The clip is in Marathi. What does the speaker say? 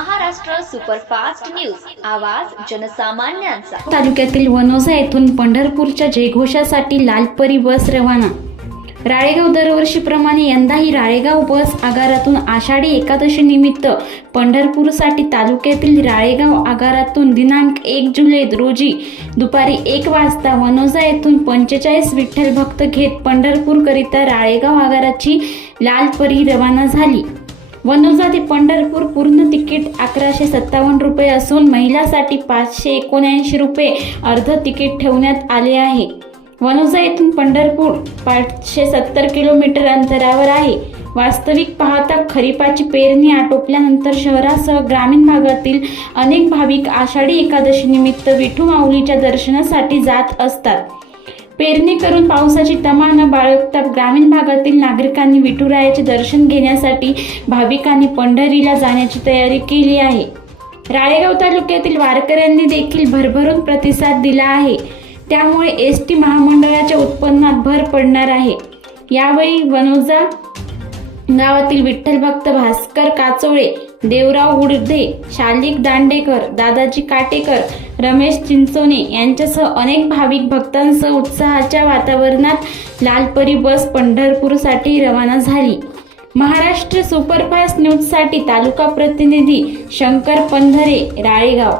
Superfast news. आवाज जनसामान्यांचा. तालुक्यातील वनोजा येथून पंढरपूरच्या जयघोषासाठी लालपरी बस रवाना. राळेगाव दरवर्षीप्रमाणे यंदाही राळेगाव बस आगारातून आषाढी एकादशी निमित्त पंढरपूरसाठी तालुक्यातील राळेगाव आगारातून दिनांक एक जुलै रोजी दुपारी एक वाजता वनोजा येथून पंचेचाळीस विठ्ठल भक्त घेत पंढरपूरकरिता राळेगाव आगाराची लालपरी रवाना झाली. वनोजा ते पंढरपूर पूर्ण तिकीट अकराशे सत्तावन्न रुपये असून महिलासाठी पाचशे एकोणऐंशी रुपये अर्ध तिकीट ठेवण्यात आले आहे. वनोजा येथून पंढरपूर पाचशे सत्तर किलोमीटर अंतरावर आहे. वास्तविक पाहता खरीपाची पेरणी आटोपल्यानंतर शहरासह ग्रामीण भागातील अनेक भाविक आषाढी एकादशी निमित्त विठू माऊलीच्या दर्शनासाठी जात असतात. पेरणी करून पावसाची तमा न बाळगता ग्रामीण भागातील नागरिकांनी विठुरायाचे दर्शन घेण्यासाठी भाविकांनी पंढरीला जाण्याची तयारी केली आहे. राळेगाव तालुक्यातील वारकऱ्यांनी देखील भरभरून प्रतिसाद दिला आहे. त्यामुळे एस टी महामंडळाच्या उत्पन्नात भर पडणार आहे. यावेळी वनोजा गावातील विठ्ठल भक्त भास्कर काचोळे देवराव उडदे शालिक दांडेकर दादाजी काटेकर रमेश चिंचोने यांच्यासह अनेक भाविक भक्तांसह उत्साहाच्या वातावरणात लालपरी बस पंढरपूरसाठी रवाना झाली. महाराष्ट्र सुपरफास्ट न्यूजसाठी तालुका प्रतिनिधी शंकर पंधरे राळेगाव.